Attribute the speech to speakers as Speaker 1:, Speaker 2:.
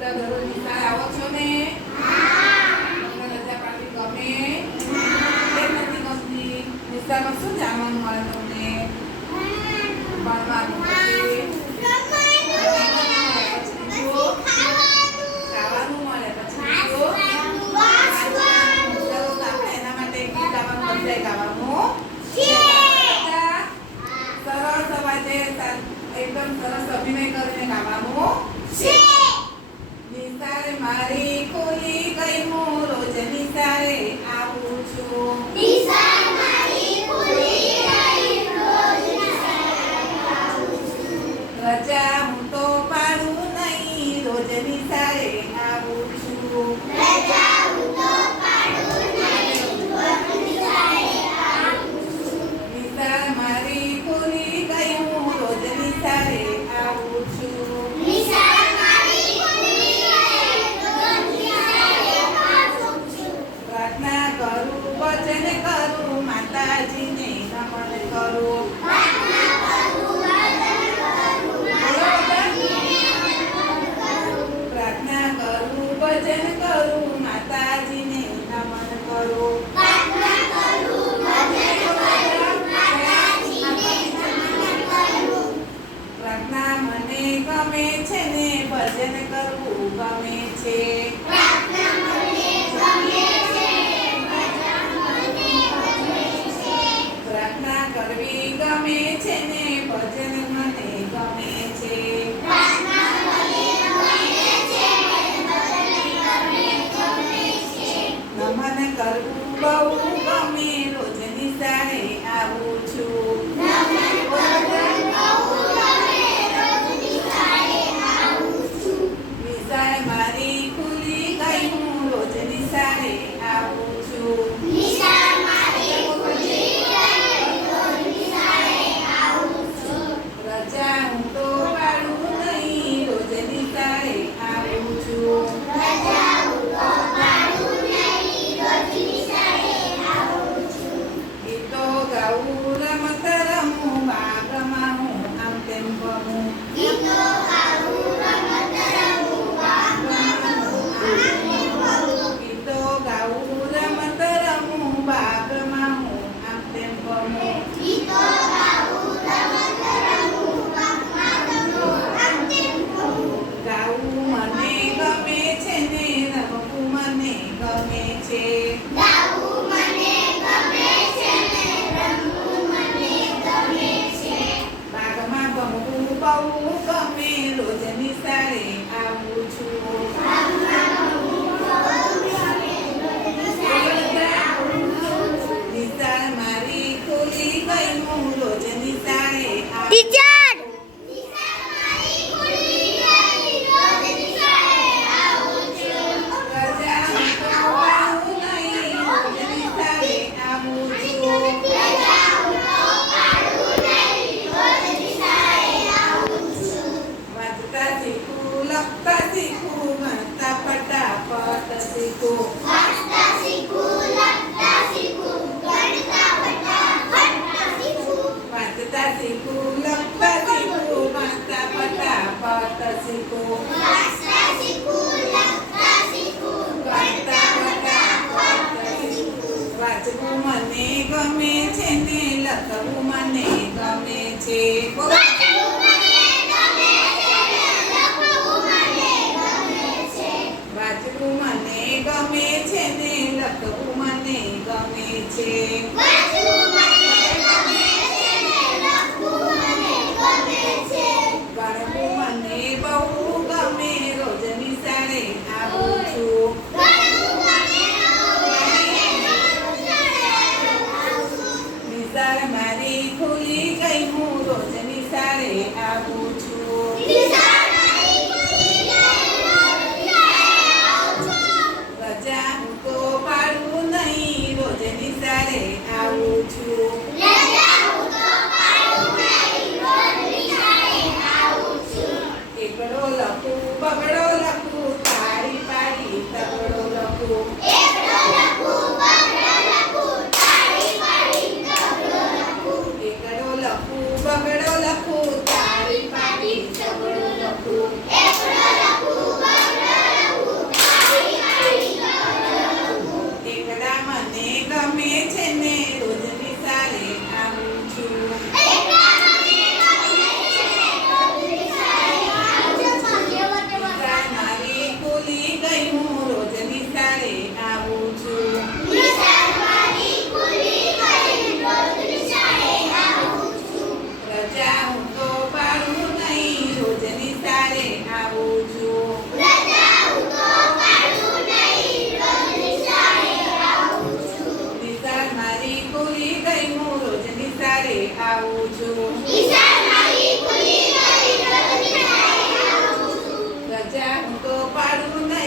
Speaker 1: тебе ગમે છે ને ભજન કરવું ગમે છે. ગમે છે. ગાવું મને ગમે ગમે છે. બાગમાં ગમવું બહુ ગમે રોજ નિશાળે આવ મને ગમે છે ને લખવું મને ગમે છે. Untuk 分